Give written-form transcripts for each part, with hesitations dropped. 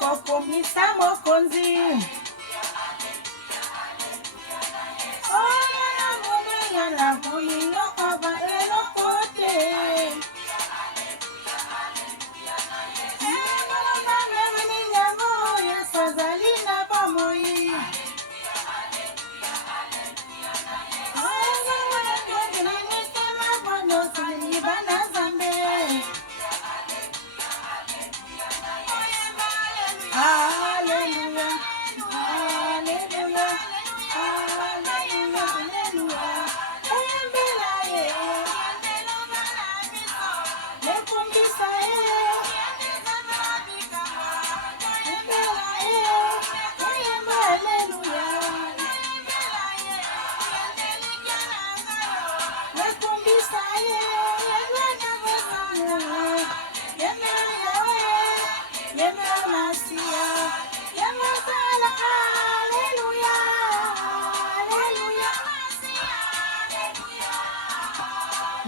kokumbisa mokonzi.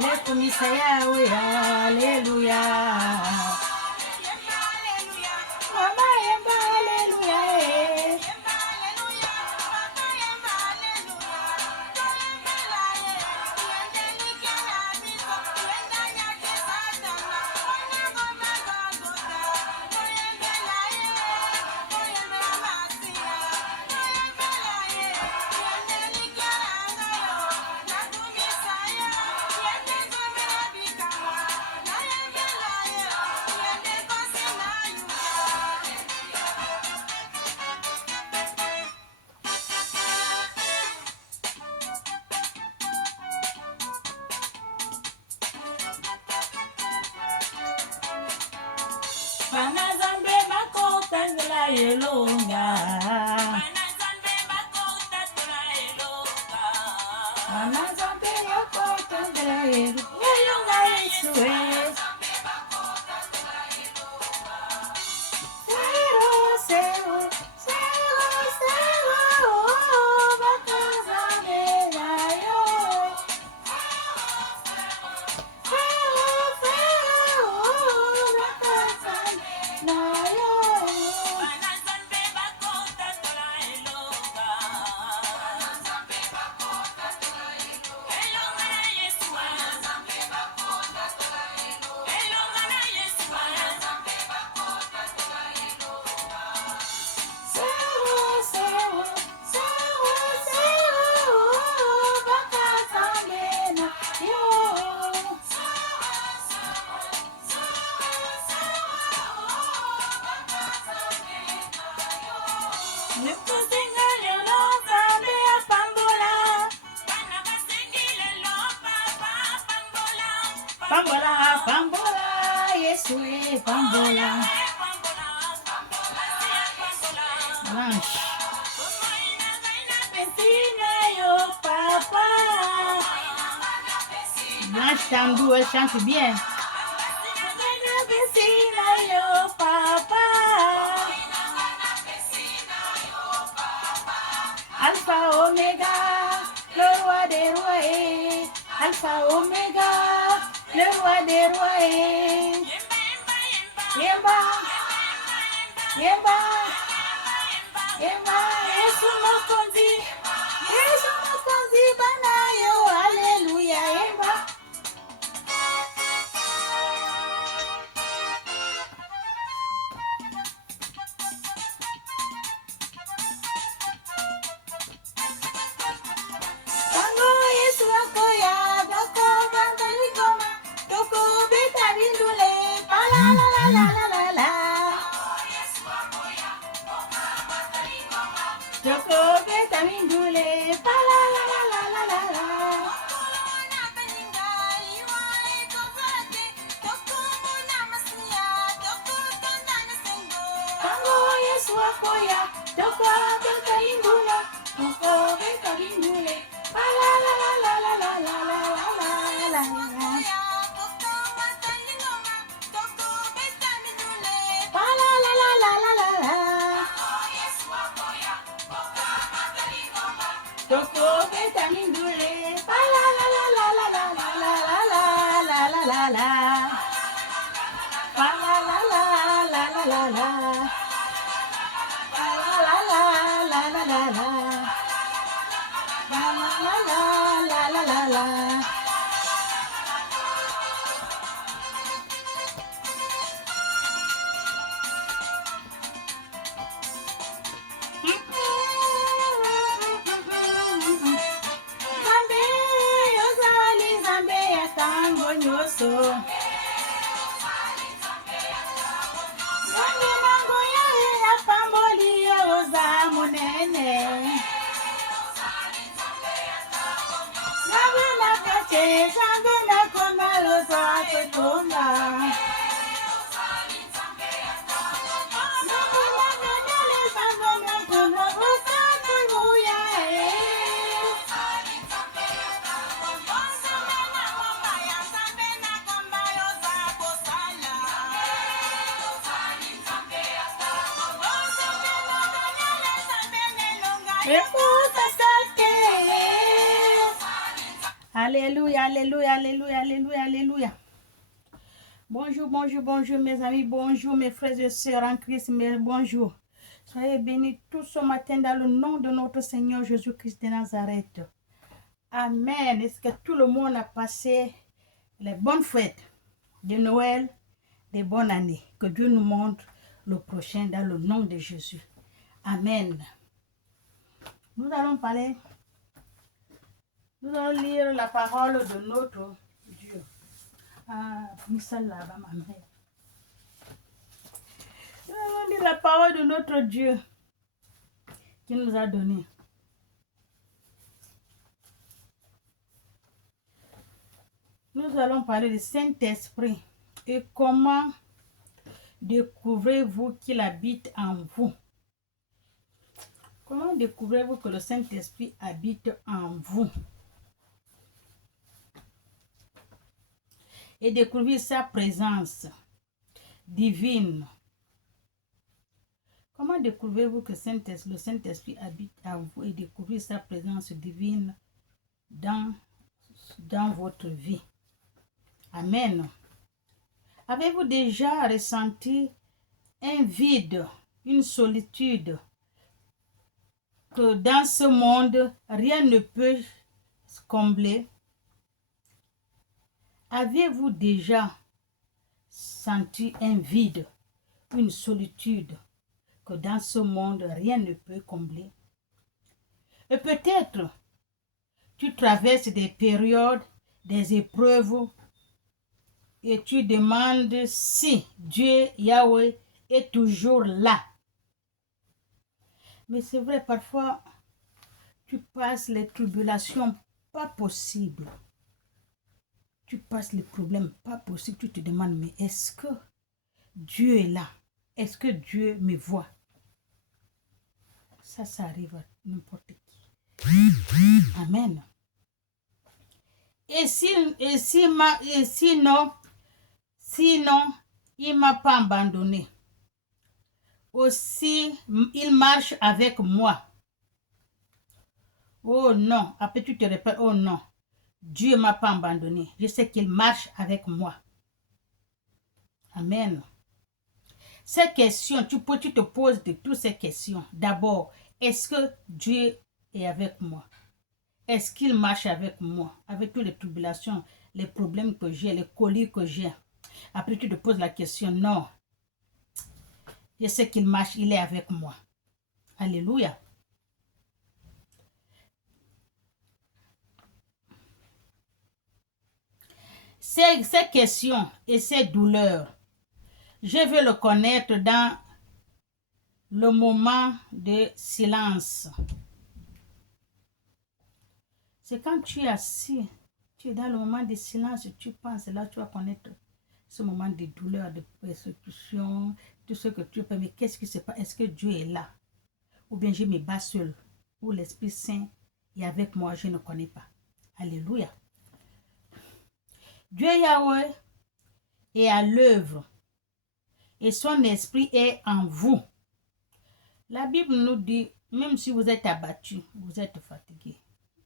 Lekumisa yawe, hallelujah. Mama yemba, hallelujah. Bana zambe makota ngela yelonga. Bana zambe makota yelonga. Bana zambe makota ngela yelonga Yesue. Pambola, pambola, Yesue, pambola. Blanche. Blanche Tambou, elle chante bien. Alpha Omega, le roi des rois. Alpha Omega, le roi des rois. Yemba, yemba, yemba, Yesu mokonzi, Yesu mokonzi banayo, Alléluia, yemba. Tango Yesu akoya, bako bantali goma, toko beta bindule, pala la la la la la la. Toko beta bindule, pala la la la la la la. Tango Yesu akoya, toko beta bindule, toko beta bindule, pala la la la la la la la la la la. Pala la la la la la la. Toko beta bindule, pala la la la la la la la la la la la la. Pala la la la la la la. nyonso. Nzambe nango ya apamboli yo oza monene. Nzambe nakate, nzambe nakoma loza kotonga. Nzambe nakatele, nzambe nakoma loza kotonga. Alléluia, alléluia, alléluia, alléluia, alléluia. Bonjour, bonjour, bonjour mes amis, bonjour mes frères et sœurs en Christ, bonjour. Soyez bénis tous ce matin dans le nom de notre Seigneur Jésus-Christ de Nazareth. Amen. Est-ce que tout le monde a passé les bonnes fêtes de Noël, des bonnes années? Que Dieu nous montre le prochain dans le nom de Jésus. Amen. Nous allons lire la parole de notre Dieu. Ah, là-bas, ma mère. Nous allons lire la parole de notre Dieu qui nous a donné. Nous allons parler du Saint-Esprit et comment découvrez-vous qu'il habite en vous. Comment découvrez-vous que le Saint-Esprit habite en vous? Et découvrir sa présence divine. Comment découvrez-vous que le Saint-Esprit habite en vous et découvrir sa présence divine dans votre vie? Amen. Avez-vous déjà ressenti un vide, une solitude, que dans ce monde, rien ne peut combler? Avez-vous déjà senti un vide, une solitude, que dans ce monde, rien ne peut combler? Et peut-être, tu traverses des périodes, des épreuves, et tu demandes si Dieu, Yahweh, est toujours là. Mais c'est vrai, parfois, tu passes les tribulations pas possibles. Tu passes les problèmes pas possibles. Tu te demandes, mais est-ce que Dieu est là? Est-ce que Dieu me voit? Ça arrive à n'importe qui. Amen. Et sinon, il ne m'a pas abandonné. Aussi, il marche avec moi. Oh non, après tu te répètes, oh non, Dieu ne m'a pas abandonné. Je sais qu'il marche avec moi. Amen. Ces questions, tu te poses de toutes ces questions. D'abord, est-ce que Dieu est avec moi? Est-ce qu'il marche avec moi? Avec toutes les tribulations, les problèmes que j'ai, les colis que j'ai. Après, tu te poses la question, non. Je sais qu'il marche, il est avec moi. Alléluia. Ces questions et ces douleurs, je veux le connaître dans le moment de silence. C'est quand tu es assis, tu es dans le moment de silence, tu penses, là tu vas connaître ce moment de douleur, de persécution, tout ce que tu peux. Mais qu'est-ce qui se passe? Est-ce que Dieu est là? Ou bien je me bats seul? Ou l'Esprit Saint est avec moi, je ne connais pas. Alléluia. Dieu Yahweh est à l'œuvre et son esprit est en vous. La Bible nous dit, même si vous êtes abattu, vous êtes fatigué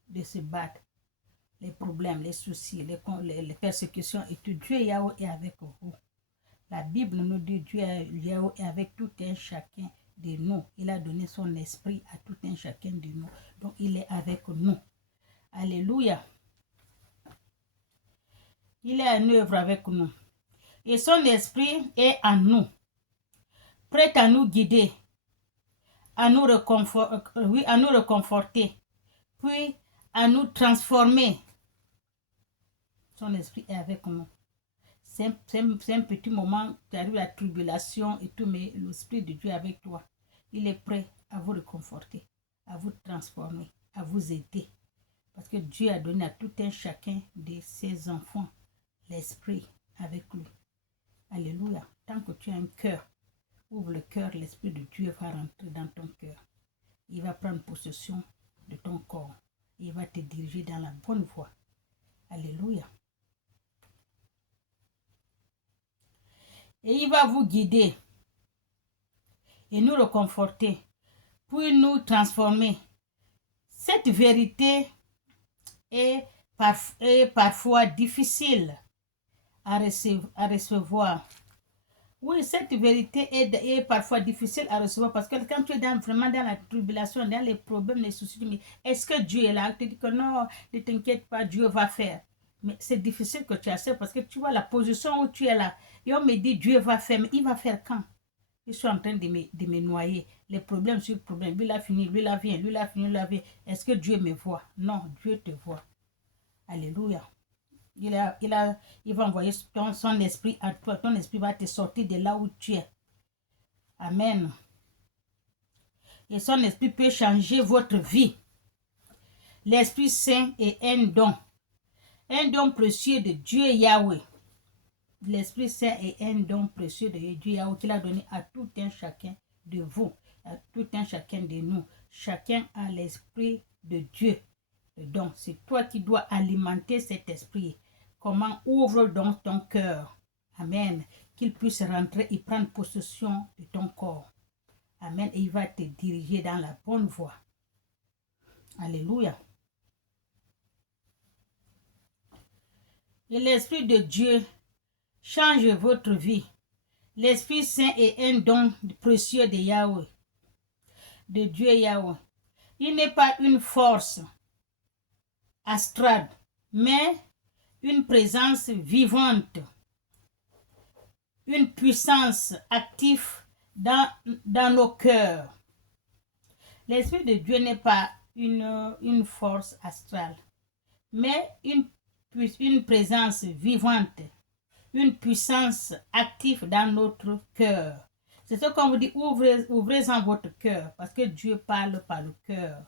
de se battre, les problèmes, les soucis, les persécutions, et tout, Dieu Yahweh est avec vous. La Bible nous dit, Dieu Yahweh est avec tout un chacun de nous. Il a donné son esprit à tout un chacun de nous. Donc il est avec nous. Alléluia. Il est en œuvre avec nous. Et son esprit est en nous, prêt à nous guider, à nous réconforter, puis à nous transformer. Son esprit est avec nous. un petit moment, tu arrives à la tribulation et tout, mais l'Esprit de Dieu est avec toi. Il est prêt à vous réconforter, à vous transformer, à vous aider. Parce que Dieu a donné à tout un chacun de ses enfants l'Esprit avec lui. Alléluia. Tant que tu as un cœur, ouvre le cœur, l'Esprit de Dieu va rentrer dans ton cœur. Il va prendre possession de ton corps. Il va te diriger dans la bonne voie. Alléluia. Et il va vous guider et nous réconforter, puis nous transformer. Cette vérité est parfois difficile à recevoir. Oui, cette vérité est parfois difficile à recevoir parce que quand tu es vraiment dans la tribulation, dans les problèmes, les soucis, mais est-ce que Dieu est là? Tu te dis que non, ne t'inquiète pas, Dieu va faire. Mais c'est difficile que tu acceptes parce que tu vois la position où tu es là. Et on me dit Dieu va faire, mais il va faire quand? Je suis en train de me noyer. Les problèmes sur problèmes. Lui l'a fini, lui l'a vient, lui l'a fini, lui l'a vient. Est-ce que Dieu me voit? Non, Dieu te voit. Alléluia. Il va envoyer son esprit à toi. Ton esprit va te sortir de là où tu es. Amen. Et son esprit peut changer votre vie. L'Esprit Saint est un don. Un don précieux de Dieu Yahweh. L'Esprit Saint est un don précieux de Dieu Yahweh qu'il a donné à tout un chacun de vous, à tout un chacun de nous. Chacun a l'Esprit de Dieu. Donc, c'est toi qui dois alimenter cet esprit. Comment ouvre donc ton cœur. Amen. Qu'il puisse rentrer et prendre possession de ton corps. Amen. Et il va te diriger dans la bonne voie. Alléluia. Et l'Esprit de Dieu change votre vie. L'Esprit Saint est un don précieux de Yahweh. De Dieu Yahweh. Il n'est pas une force astrale, mais une présence vivante, une puissance active dans nos cœurs. L'Esprit de Dieu n'est pas une force astrale, mais une présence vivante, une puissance active dans notre cœur. C'est ce qu'on vous dit, ouvrez-en votre cœur, parce que Dieu parle par le cœur.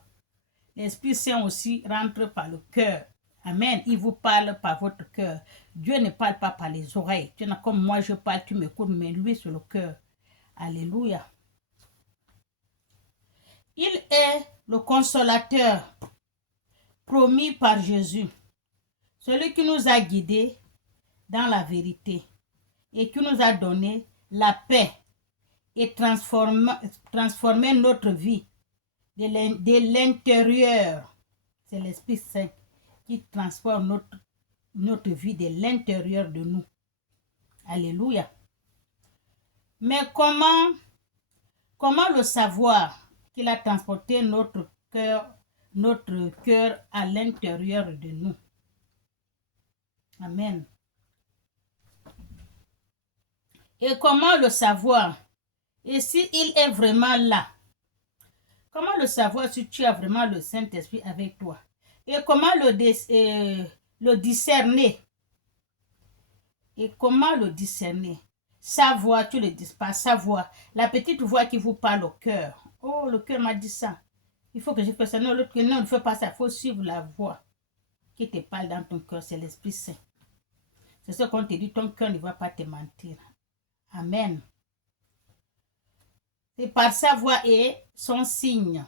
L'Esprit Saint aussi rentre par le cœur. Amen. Il vous parle par votre cœur. Dieu ne parle pas par les oreilles. Tu n'as comme moi, je parle, tu m'écoutes, mais lui sur le cœur. Alléluia. Il est le consolateur promis par Jésus. Celui qui nous a guidés dans la vérité et qui nous a donné la paix et transformé notre vie de l'intérieur. C'est l'Esprit Saint qui transforme notre vie de l'intérieur de nous. Alléluia. Mais comment le savoir qu'il a transporté notre cœur à l'intérieur de nous? Amen. Et comment le savoir? Et s'il est vraiment là? Comment le savoir si tu as vraiment le Saint-Esprit avec toi? Et comment le discerner? Et comment le discerner? Sa voix, tu le dis pas, sa voix. La petite voix qui vous parle au cœur. Oh, le cœur m'a dit ça. Il faut que je fasse ça. Non, l'autre, non, ne fais pas ça. Il faut suivre la voix qui te parle dans ton cœur. C'est l'Esprit Saint. C'est ce qu'on te dit. Ton cœur ne va pas te mentir. Amen. C'est par sa voix et son signe,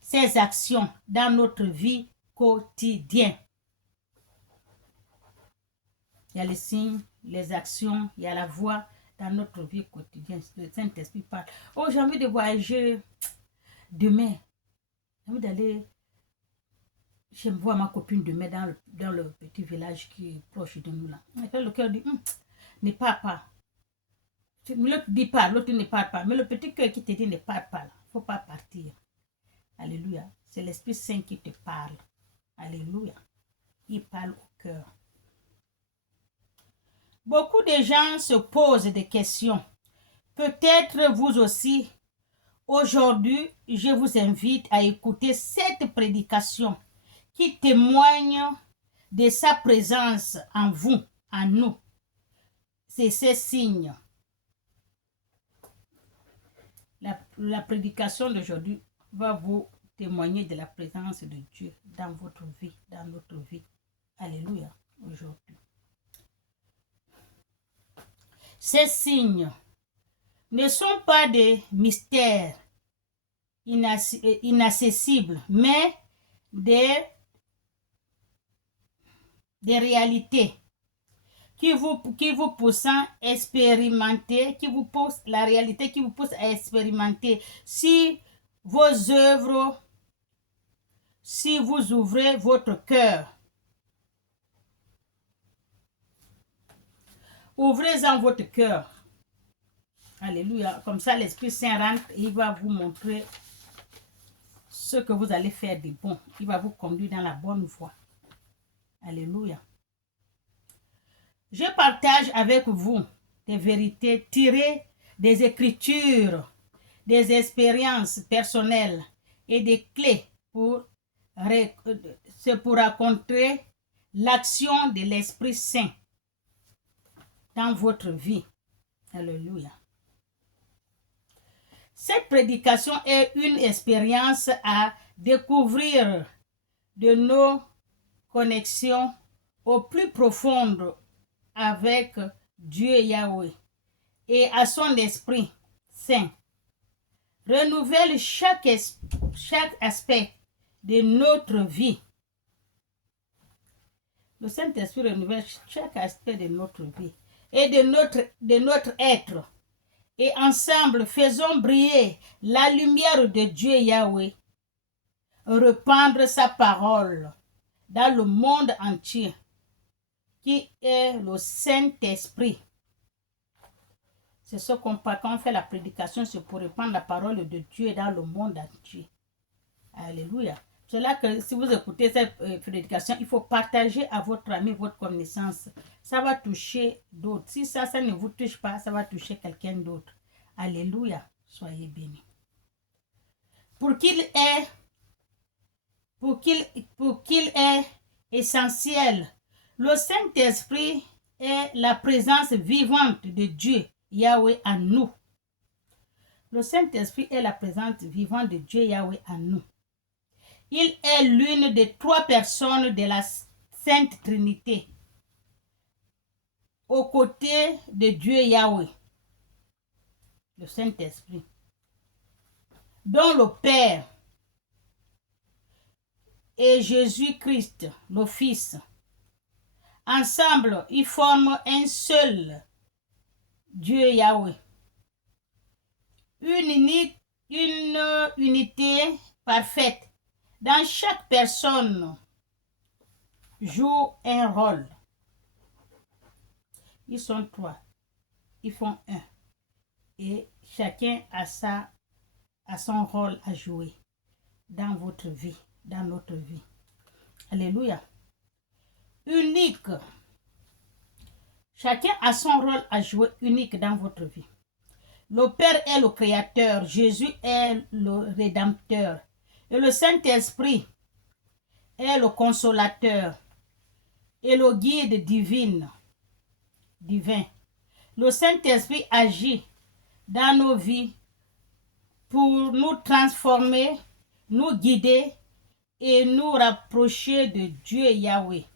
ses actions dans notre vie quotidienne. Il y a les signes, les actions, il y a la voix dans notre vie quotidienne. Le Saint-Esprit parle. Oh, j'ai envie de voyager demain. J'ai envie d'aller. Je vois ma copine demain dans le petit village qui est proche de nous là. Et le cœur dit, ne pars pas. L'autre dit pas, l'autre ne part pas. Mais le petit cœur qui te dit ne part pas. Il ne faut pas partir. Alléluia. C'est l'Esprit Saint qui te parle. Alléluia. Il parle au cœur. Beaucoup de gens se posent des questions. Peut-être vous aussi. Aujourd'hui, je vous invite à écouter cette prédication qui témoigne de sa présence en vous, en nous. ces signes. La prédication d'aujourd'hui va vous témoigner de la présence de Dieu dans votre vie, dans notre vie. Alléluia, aujourd'hui. Ces signes ne sont pas des mystères inaccessibles, mais des réalités qui vous poussent à expérimenter, la réalité qui vous pousse à expérimenter si vos œuvres, si vous ouvrez votre cœur. Ouvrez-en votre cœur. Alléluia. Comme ça, l'Esprit Saint rentre et il va vous montrer ce que vous allez faire de bon. Il va vous conduire dans la bonne voie. Alléluia. Je partage avec vous des vérités tirées des Écritures, des expériences personnelles et des clés pour raconter l'action de l'Esprit Saint dans votre vie. Alléluia. Cette prédication est une expérience à découvrir de nos connexions au plus profondes avec Dieu Yahweh et à son Esprit Saint. Renouvelle chaque aspect de notre vie. Le Saint-Esprit renouvelle chaque aspect de notre vie et de notre être. Et ensemble, faisons briller la lumière de Dieu Yahweh, répandre sa parole dans le monde entier, qui est le Saint-Esprit. C'est ce qu'on fait quand on fait la prédication, c'est pour répandre la parole de Dieu dans le monde entier. Alléluia. C'est là que si vous écoutez cette prédication, il faut partager à votre ami, votre connaissance. Ça va toucher d'autres. Si ça ne vous touche pas, ça va toucher quelqu'un d'autre. Alléluia. Soyez bénis. Pour qu'il est essentiel, le Saint-Esprit est la présence vivante de Dieu, Yahweh, en nous. Le Saint-Esprit est la présence vivante de Dieu, Yahweh, en nous. Il est l'une des trois personnes de la Sainte Trinité, aux côtés de Dieu Yahweh, le Saint-Esprit, dont le Père et Jésus-Christ, le Fils. Ensemble, ils forment un seul Dieu Yahweh. Une unité parfaite. Dans chaque personne joue un rôle. Ils sont trois. Ils font un. Et chacun a son rôle à jouer dans votre vie, dans notre vie. Alléluia. Unique. Chacun a son rôle à jouer unique dans votre vie. Le Père est le Créateur, Jésus est le Rédempteur. Et le Saint-Esprit est le Consolateur et le guide divin. Le Saint-Esprit agit dans nos vies pour nous transformer, nous guider et nous rapprocher de Dieu Yahweh.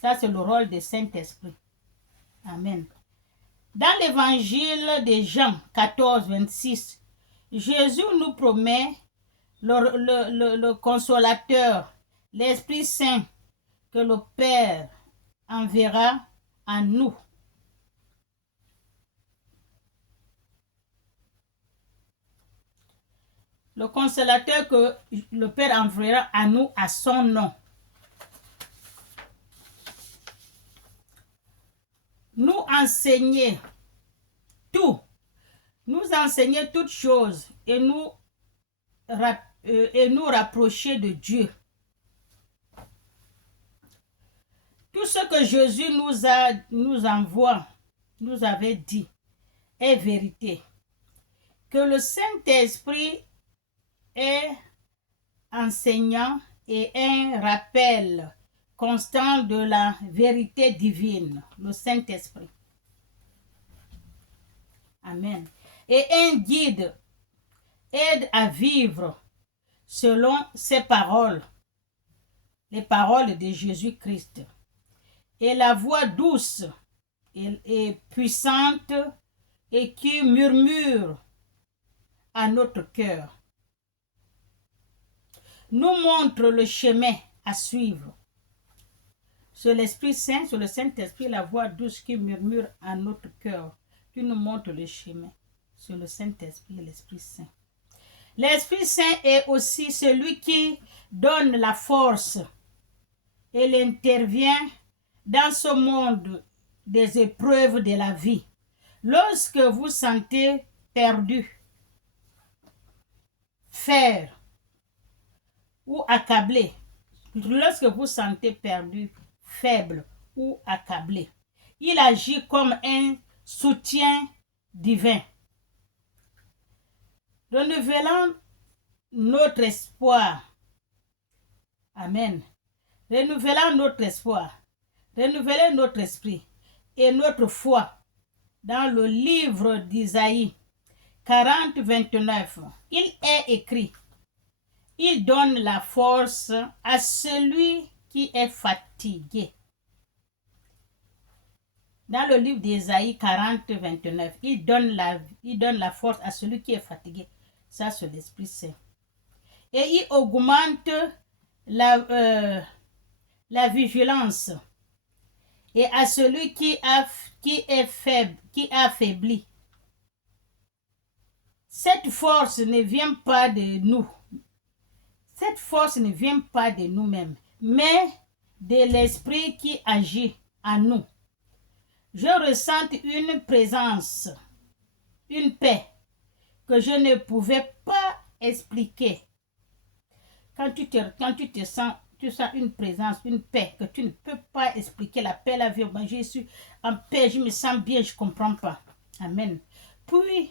Ça, c'est le rôle du Saint-Esprit. Amen. Dans l'évangile de Jean 14, 26, Jésus nous promet le consolateur, l'Esprit Saint, que le Père enverra en nous. Le consolateur que le Père enverra à nous à son nom. Nous enseigner tout. Nous enseigner toutes choses et nous rapprocher de Dieu. Tout ce que Jésus nous avait dit est vérité. Que le Saint-Esprit est enseignant et un rappel constant de la vérité divine, le Saint-Esprit. Amen. Et un guide aide à vivre selon ses paroles, les paroles de Jésus-Christ. Et la voix douce et puissante et qui murmure à notre cœur nous montre le chemin à suivre. C'est l'Esprit Saint, c'est le Saint-Esprit, la voix douce qui murmure à notre cœur, qui nous montre le chemin. C'est le Saint-Esprit, l'Esprit Saint. L'Esprit Saint est aussi celui qui donne la force et il intervient dans ce monde des épreuves de la vie. Lorsque vous sentez perdu, faible ou accablé, lorsque vous sentez perdu, faible ou accablé, il agit comme un soutien divin, renouvelant notre espoir. Amen. Renouvelant notre espoir, renouveler notre esprit et notre foi. Dans le livre d'Isaïe 40, 29, il est écrit: il donne la force à celui qui est fatigué. Dans le livre d'Isaïe 40, 29, il donne la force à celui qui est fatigué. Ça, c'est l'Esprit Saint. Et il augmente la vigilance. Et à celui qui est faible, qui a affaibli. Cette force ne vient pas de nous. Cette force ne vient pas de nous-mêmes, mais de l'Esprit qui agit en nous. Je ressens une présence, une paix que je ne pouvais pas expliquer. Quand tu te sens, tu sens une présence, une paix que tu ne peux pas expliquer. La paix, la vie, ben, je suis en paix, je me sens bien, je ne comprends pas. Amen. Puis,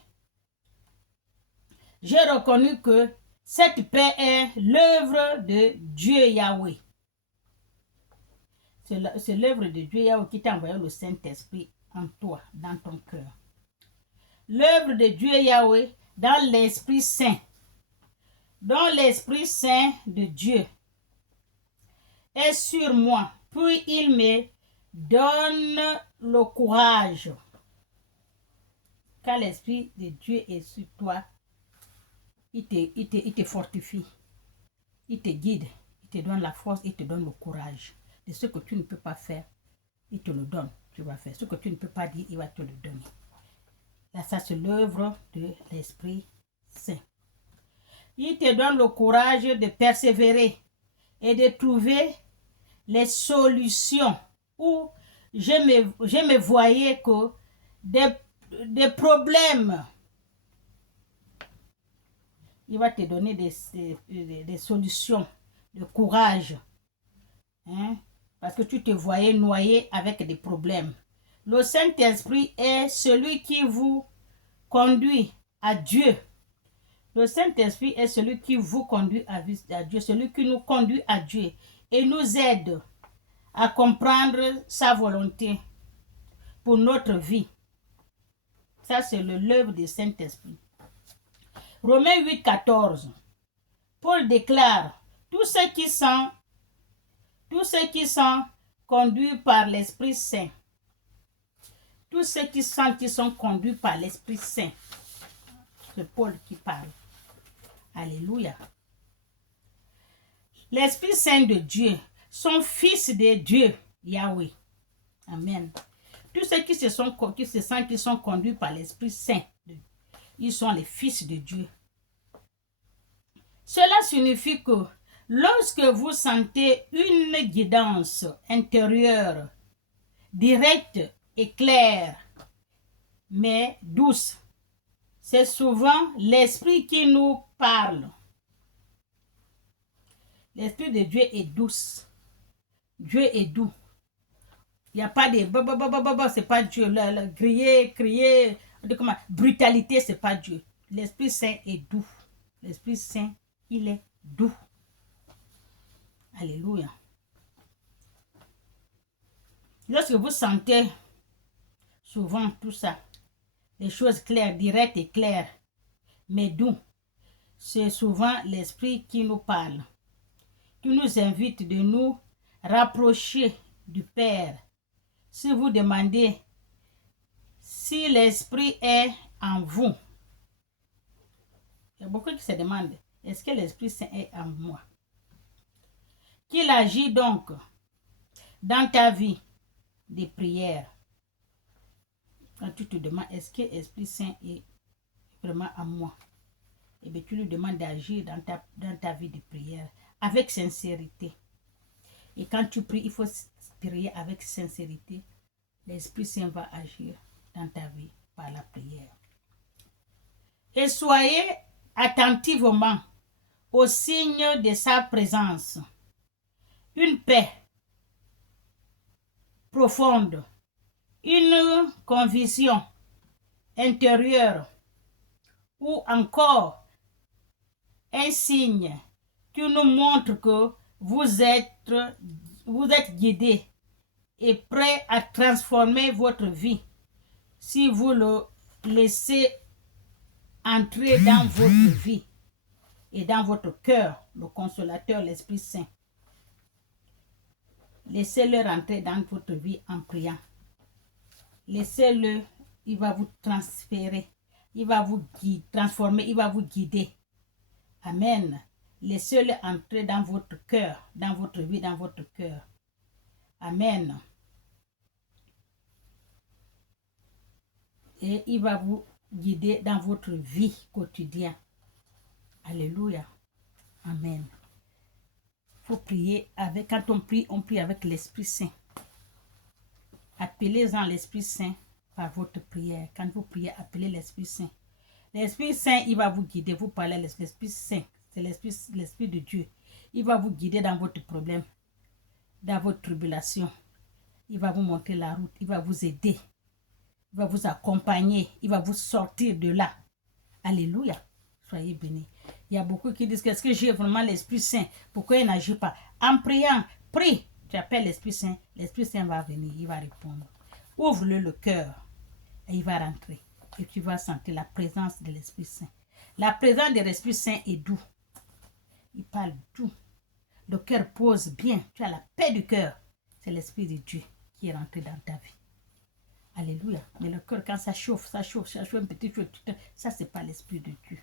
j'ai reconnu que cette paix est l'œuvre de Dieu Yahweh. C'est l'œuvre de Dieu Yahweh qui t'a envoyé le Saint-Esprit en toi, dans ton cœur. L'œuvre de Dieu Yahweh dans l'Esprit Saint. Dans l'Esprit Saint de Dieu est sur moi. Puis il me donne le courage. Quand l'Esprit de Dieu est sur toi, il te fortifie. Il te guide. Il te donne la force. Il te donne le courage. De ce que tu ne peux pas faire, il te le donne. Tu vas faire. Ce que tu ne peux pas dire, il va te le donner. Là, ça, c'est l'œuvre de l'Esprit Saint. Il te donne le courage de persévérer et de trouver les solutions où je me voyais que des problèmes, il va te donner des solutions, de courage. Hein? Parce que tu te voyais noyé avec des problèmes. Le Saint-Esprit est celui qui vous conduit à Dieu. Le Saint-Esprit est celui qui vous conduit à Dieu, celui qui nous conduit à Dieu et nous aide à comprendre sa volonté pour notre vie. Ça, c'est l'œuvre du Saint-Esprit. Romains 8, 14. Paul déclare, tous ceux qui sont conduits par l'Esprit Saint, tous ceux qui sont conduits par l'Esprit Saint, c'est Paul qui parle. Alléluia. L'Esprit Saint de Dieu sont fils de Dieu, Yahweh. Amen. Tous ceux qui se sentent qui sont conduits par l'Esprit Saint, ils sont les fils de Dieu. Cela signifie que lorsque vous sentez une guidance intérieure, directe et claire, mais douce, c'est souvent l'Esprit qui nous parle. L'Esprit de Dieu est douce. Dieu est doux. Il n'y a pas de c'est pas Dieu. Crier, brutalité, c'est pas Dieu. L'Esprit Saint est doux. L'Esprit Saint, il est doux. Alléluia. Lorsque vous sentez souvent tout ça, les choses claires, directes et claires, mais doux. C'est souvent l'Esprit qui nous parle, qui nous invite de nous rapprocher du Père. Si vous demandez si l'Esprit est en vous, il y a beaucoup qui se demandent, est-ce que l'Esprit Saint est en moi? Qu'il agit donc dans ta vie de prière. Quand tu te demandes, est-ce que l'Esprit Saint est vraiment en moi? Et bien tu lui demandes d'agir dans ta vie de prière avec sincérité. Et quand tu pries, il faut prier avec sincérité. L'Esprit Saint va agir dans ta vie par la prière. Et soyez attentivement aux signes de sa présence. Une paix profonde, une conviction intérieure ou encore un signe qui nous montre que vous êtes guidé et prêt à transformer votre vie si vous le laissez entrer dans votre vie et dans votre cœur, le consolateur, l'Esprit Saint. Laissez-le rentrer dans votre vie en priant. Laissez-le, il va vous transférer, il va vous transformer, il va vous guider. Amen. Laissez-le entrer dans votre cœur, dans votre vie, dans votre cœur. Amen. Et il va vous guider dans votre vie quotidienne. Alléluia. Amen. Il faut prier avec, quand on prie avec l'Esprit Saint. Appelez-en l'Esprit Saint par votre prière. Quand vous priez, appelez l'Esprit Saint. L'Esprit Saint, il va vous guider, vous parlez l'Esprit Saint. C'est l'Esprit de Dieu. Il va vous guider dans votre problème, dans votre tribulation. Il va vous montrer la route, il va vous aider. Il va vous accompagner, il va vous sortir de là. Alléluia. Soyez bénis. Il y a beaucoup qui disent, est-ce que j'ai vraiment l'Esprit Saint? Pourquoi il n'agit pas? En priant, prie. Tu appelles l'Esprit Saint va venir, il va répondre. Ouvre-le le cœur et il va rentrer. Et tu vas sentir la présence de l'Esprit Saint. La présence de l'Esprit Saint est doux. Il parle doux. Le cœur pose bien. Tu as la paix du cœur. C'est l'Esprit de Dieu qui est rentré dans ta vie. Alléluia. Mais le cœur, quand ça chauffe un petit peu, ça, c'est pas l'Esprit de Dieu.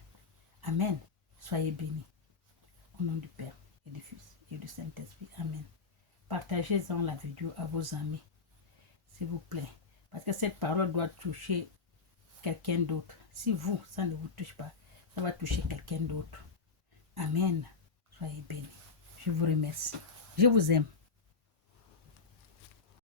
Amen. Soyez bénis. Au nom du Père et du Fils et du Saint-Esprit. Amen. Partagez-en la vidéo à vos amis, s'il vous plaît. Parce que cette parole doit toucher quelqu'un d'autre. Si vous, ça ne vous touche pas, ça va toucher quelqu'un d'autre. Amen. Soyez bénis. Je vous remercie. Je vous aime.